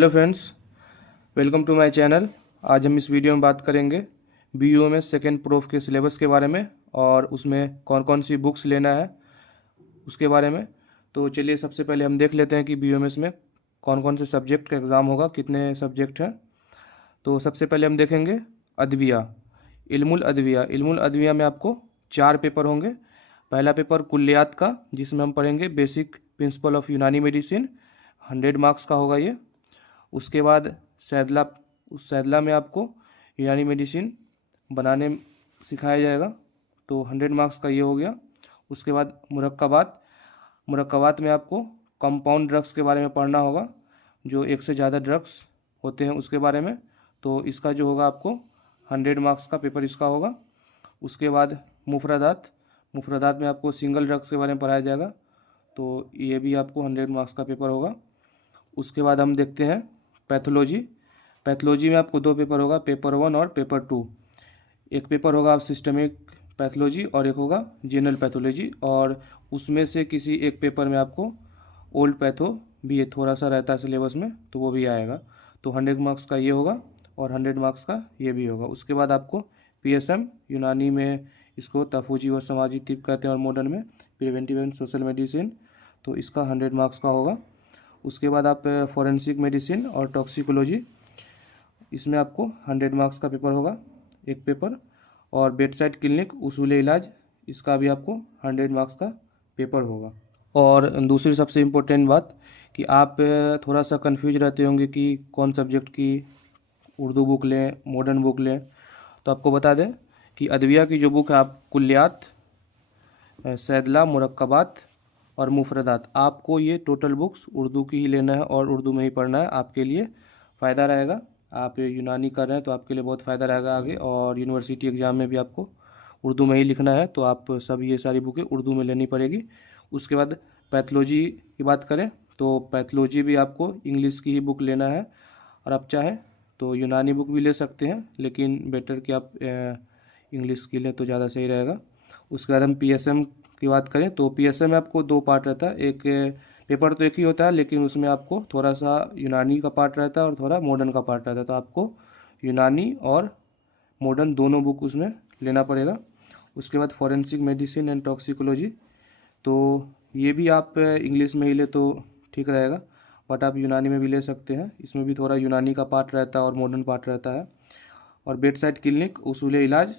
Hello friends, welcome to my channel. आज हम इस वीडियो में बात करेंगे BUMS सेकेंड प्रूफ के सिलेबस के बारे में और उसमें कौन कौन सी बुक्स लेना है उसके बारे में। तो चलिए सबसे पहले हम देख लेते हैं कि BUMS में कौन कौन से सब्जेक्ट का एग्ज़ाम होगा, कितने सब्जेक्ट हैं। तो सबसे पहले हम देखेंगे अदविया, इल्मुल अदविया। इल्मुल अदविया में आपको 4 पेपर होंगे। पहला पेपर कुल्लियात का, जिसमें हम पढ़ेंगे बेसिक प्रिंसिपल ऑफ यूनानी मेडिसिन, 100 मार्क्स का होगा ये। उसके बाद सैदला, उस सैदला में आपको यूनानी मेडिसिन बनाने सिखाया जाएगा, तो 100 मार्क्स का ये हो गया। उसके बाद मुरक्कबात, मुरक्कबात में आपको कंपाउंड ड्रग्स के बारे में पढ़ना होगा, जो एक से ज़्यादा ड्रग्स होते हैं उसके बारे में। तो इसका जो होगा आपको 100 मार्क्स का पेपर इसका होगा। उसके बाद मुफरदात, मुफरदात में आपको सिंगल ड्रग्स के बारे में पढ़ाया जाएगा, तो ये भी आपको 100 मार्क्स का पेपर होगा। उसके बाद हम देखते हैं पैथोलॉजी। पैथोलॉजी में आपको 2 पेपर होगा, पेपर 1 और पेपर 2। एक पेपर होगा आप सिस्टमिक पैथोलॉजी और एक होगा जनरल पैथोलॉजी, और उसमें से किसी एक पेपर में आपको ओल्ड पैथो भी थोड़ा सा रहता है सिलेबस में, तो वो भी आएगा। तो 100 मार्क्स का ये होगा और 100 मार्क्स का ये भी होगा। उसके बाद आपको PSM, यूनानी में इसको तफूजी व समाजी तिब कहते हैं और मॉडर्न में प्रिवेंटिव एंड सोशल मेडिसिन, तो इसका 100 मार्क्स का होगा। उसके बाद आप फॉरेंसिक मेडिसिन और टॉक्सिकोलॉजी, इसमें आपको 100 मार्क्स का पेपर होगा, एक पेपर। और बेड साइड क्लिनिक उसूल इलाज, इसका भी आपको 100 मार्क्स का पेपर होगा। और दूसरी सबसे इम्पोर्टेंट बात कि आप थोड़ा सा कंफ्यूज रहते होंगे कि कौन सब्जेक्ट की उर्दू बुक लें, मॉडर्न बुक लें। तो आपको बता दें कि अदविया की जो बुक है, आप कुल्लियात, सैदला, मुरक्कबात और मुफरदात, आपको ये टोटल बुक्स उर्दू की ही लेना है और उर्दू में ही पढ़ना है। आपके लिए फ़ायदा रहेगा। आप यूनानी कर रहे हैं तो आपके लिए बहुत फ़ायदा रहेगा आगे, और यूनिवर्सिटी एग्ज़ाम में भी आपको उर्दू में ही लिखना है, तो आप सब ये सारी बुकें उर्दू में लेनी पड़ेगी। उसके बाद पैथोलॉजी की बात करें तो पैथोलॉजी भी आपको इंग्लिश की ही बुक लेना है, और आप चाहें तो यूनानी बुक भी ले सकते हैं, लेकिन बेटर कि आप इंग्लिश की लें तो ज़्यादा सही रहेगा। उसके बाद हम PSM की बात करें तो PSM में आपको 2 पार्ट रहता है। एक पेपर तो एक ही होता है, लेकिन उसमें आपको थोड़ा सा यूनानी का पार्ट रहता है और थोड़ा मॉडर्न का पार्ट रहता है, तो आपको यूनानी और मॉडर्न दोनों बुक उसमें लेना पड़ेगा। उसके बाद फॉरेंसिक मेडिसिन एंड टॉक्सिकोलॉजी, तो ये भी आप इंग्लिश में ही ले तो ठीक रहेगा, बट आप यूनानी में भी ले सकते हैं। इसमें भी थोड़ा यूनानी का पार्ट रहता है और मॉडर्न पार्ट रहता है। और बेड साइड क्लिनिक उसूल इलाज,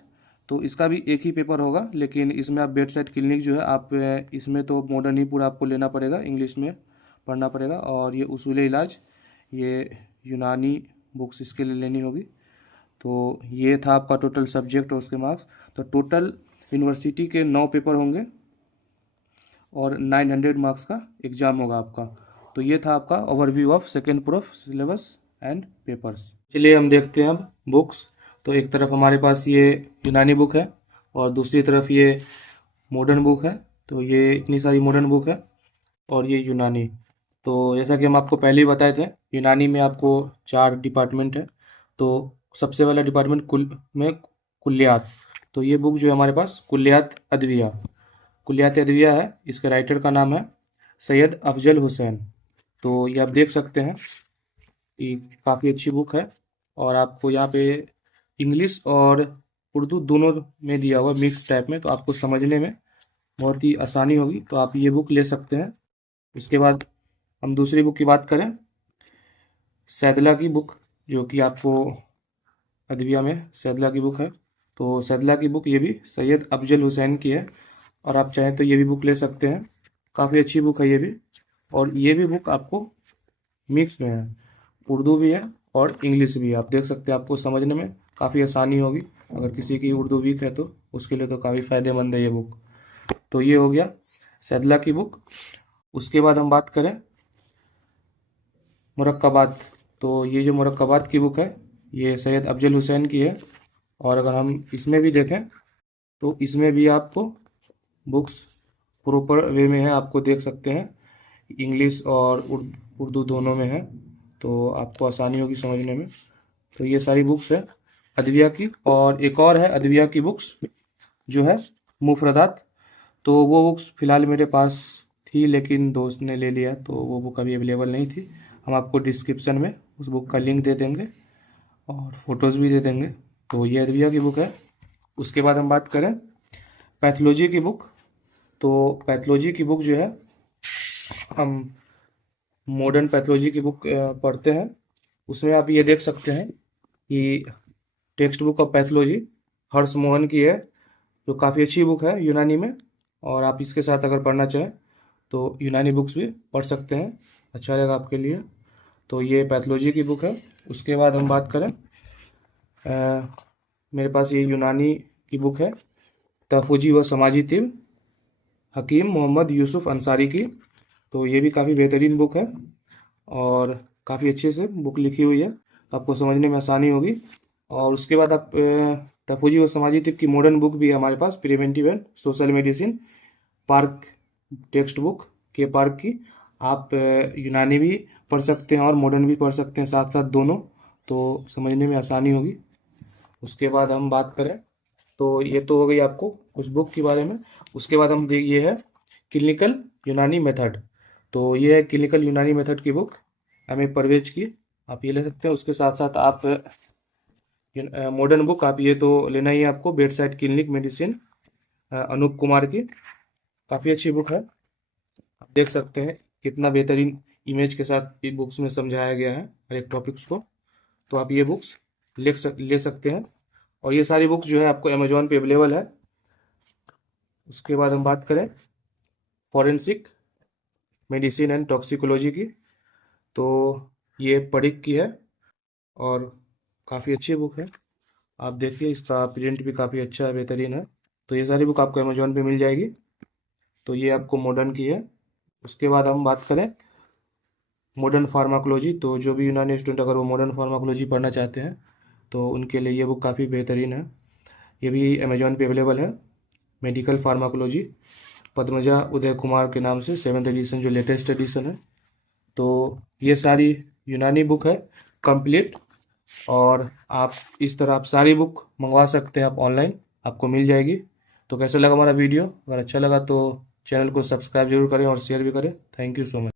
तो इसका भी एक ही पेपर होगा, लेकिन इसमें आप बेड साइड क्लिनिक जो है आप इसमें तो मॉडर्न ही पूरा आपको लेना पड़ेगा, इंग्लिश में पढ़ना पड़ेगा। और ये उसूल इलाज, ये यूनानी बुक्स इसके लिए लेनी होगी। तो ये था आपका टोटल सब्जेक्ट और उसके मार्क्स। तो टोटल यूनिवर्सिटी के 9 पेपर होंगे और 900 मार्क्स का एग्ज़ाम होगा आपका। तो ये था आपका overview of second proof syllabus and papers. चलिए हम देखते हैं अब बुक्स। तो एक तरफ हमारे पास ये यूनानी बुक है और दूसरी तरफ ये मॉडर्न बुक है। तो ये इतनी सारी मॉडर्न बुक है और ये यूनानी। तो जैसा कि हम आपको पहले ही बताए थे, यूनानी में आपको 4 डिपार्टमेंट है। तो सबसे पहला डिपार्टमेंट कुल्लियात। तो ये बुक जो है हमारे पास कुल्लियात अदविया, कुल्लियात अदविया है। इसके राइटर का नाम है सैयद अफजल हुसैन। तो ये आप देख सकते हैं, ये काफ़ी अच्छी बुक है और आपको यहाँ पे इंग्लिश और उर्दू दोनों में दिया हुआ मिक्स टाइप में, तो आपको समझने में बहुत ही आसानी होगी, तो आप ये बुक ले सकते हैं। उसके बाद हम दूसरी बुक की बात करें, सैदला की बुक, जो कि आपको अदविया में सैदला की बुक है। तो सैदला की बुक ये भी सैयद अफजल हुसैन की है, और आप चाहें तो ये भी बुक ले सकते हैं। काफ़ी अच्छी बुक है ये भी, और ये भी बुक आपको मिक्स में है, उर्दू भी है और इंग्लिश भी है। आप देख सकते हैं, आपको समझने में काफ़ी आसानी होगी। अगर किसी की उर्दू वीक है तो उसके लिए तो काफ़ी फ़ायदेमंद है ये बुक। तो ये हो गया सैदला की बुक। उसके बाद हम बात करें मुरक्कबात। तो ये जो मुरक्कबात की बुक है, ये सैयद अफजल हुसैन की है, और अगर हम इसमें भी देखें तो इसमें भी आपको बुक्स प्रॉपर वे में है, आपको देख सकते हैं इंग्लिश और उर्दू दोनों में है, तो आपको आसानी होगी समझने में। तो ये सारी बुक्स है अदविया की। और एक और है अदविया की बुक्स जो है मुफरदात, तो वो बुक्स फ़िलहाल मेरे पास थी, लेकिन दोस्त ने ले लिया तो वो बुक अभी अवेलेबल नहीं थी। हम आपको डिस्क्रिप्शन में उस बुक का लिंक दे देंगे और फोटोज़ भी दे देंगे। तो ये अद्विया की बुक है। उसके बाद हम बात करें पैथोलॉजी की बुक। तो पैथोलॉजी की बुक जो है, हम मॉडर्न पैथोलॉजी की बुक पढ़ते हैं। उसमें आप ये देख सकते हैं कि टेक्स्ट बुक ऑफ पैथोलॉजी हर्ष मोहन की है, जो काफ़ी अच्छी बुक है यूनानी में। और आप इसके साथ अगर पढ़ना चाहें तो यूनानी बुक्स भी पढ़ सकते हैं, अच्छा रहेगा आपके लिए। तो ये पैथोलॉजी की बुक है। उसके बाद हम बात करें, मेरे पास ये यूनानी की बुक है, तहफ़्फ़ुज़ी व समाजी तिब, हकीम मोहम्मद यूसुफ अंसारी की। तो ये भी काफ़ी बेहतरीन बुक है और काफ़ी अच्छे से बुक लिखी हुई है, तो आपको समझने में आसानी होगी। और उसके बाद आप तहफ़्फ़ुज़ी व समाजी तिब की मॉडर्न बुक भी है हमारे पास, preventive and social medicine, Park textbook के पार्क की। आप यूनानी भी पढ़ सकते हैं और मॉडर्न भी पढ़ सकते हैं साथ साथ दोनों, तो समझने में आसानी होगी। उसके बाद हम बात करें तो ये तो हो गई आपको उस बुक के बारे में। उसके बाद हम ये है क्लिनिकल यूनानी मेथड। तो ये है क्लिनिकल यूनानी मेथड की बुक, हमें परवेज की, आप ये ले सकते हैं। उसके साथ साथ आप मॉडर्न बुक आप ये तो लेना ही है आपको, bedside clinic medicine, Anoop Kumar की, काफ़ी अच्छी बुक है। आप देख सकते हैं कितना बेहतरीन इमेज के साथ ये बुक्स में समझाया गया है हर एक टॉपिक्स को। तो आप ये बुक्स ले सकते हैं और ये सारी बुक्स जो है आपको अमेजोन पे अवेलेबल है। उसके बाद हम बात करें फॉरेंसिक मेडिसिन एंड टॉक्सिकोलॉजी की। तो ये पढ़िक की है और काफ़ी अच्छी बुक है, आप देखिए इसका प्रिंट भी काफ़ी अच्छा है, बेहतरीन है। तो ये सारी बुक आपको अमेजोन पे मिल जाएगी। तो ये आपको मॉडर्न की है। उसके बाद हम बात करें मॉडर्न फार्माकोलॉजी। तो जो भी यूनानी स्टूडेंट अगर वो मॉडर्न फार्माकोलॉजी पढ़ना चाहते हैं तो उनके लिए ये बुक काफ़ी बेहतरीन है। ये भी अमेजोन पे अवेलेबल है, मेडिकल फार्माकोलॉजी, पद्मजा उदय कुमार के नाम से, 7th एडिशन जो लेटेस्ट एडिशन है। तो ये सारी यूनानी बुक है कंप्लीट, और आप इस तरह आप सारी बुक मंगवा सकते हैं, आप ऑनलाइन आपको मिल जाएगी। तो कैसा लगा हमारा वीडियो? अगर अच्छा लगा तो चैनल को सब्सक्राइब जरूर करें और शेयर भी करें। Thank you so much.